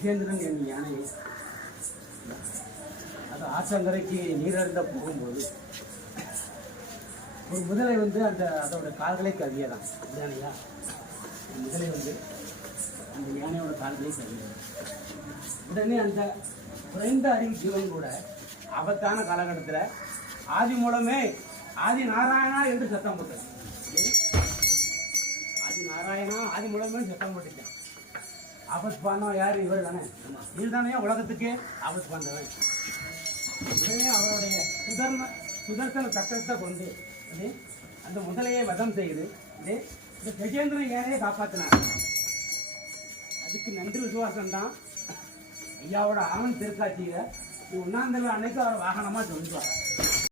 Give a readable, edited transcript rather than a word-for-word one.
கஜேந்திரன் என் யானை அது ஆற்றங்கரைக்கு நீரருந்த போகும்போது ஒரு முதலை வந்து அதோட கால்களை கவியலாம் யானையா முதலை வந்து அந்த யானையோட கால்களை கவியலாம். உடனே அந்த குறைந்த அறிவு ஜீவன் கூட ஆபத்தான காலகட்டத்தில் ஆதி மூலமே ஆதி நாராயணா என்று சத்தம் போட்டது. ஆதி நாராயணா ஆதி மூலமே சத்தம் போட்டுட்டான். ஆபத் பாண்டவன் யார்? இவர் தானே. இவர் தானே உலகத்துக்கே ஆபத் பாண்டவன். உடனே அவருடைய சுதர்சன சக்கரத்தை கொண்டு அந்த முதலையை வதம் செய்து இந்த கஜேந்திரன் யானையை காப்பாற்றினார். அதுக்கு நன்றி விசுவாசம் தான் ஐயாவோட ஆவன் திருக்காட்சியில உண்ணாந்தல அன்னைக்கு அவர் வாகனமா சொல்லுவாங்க.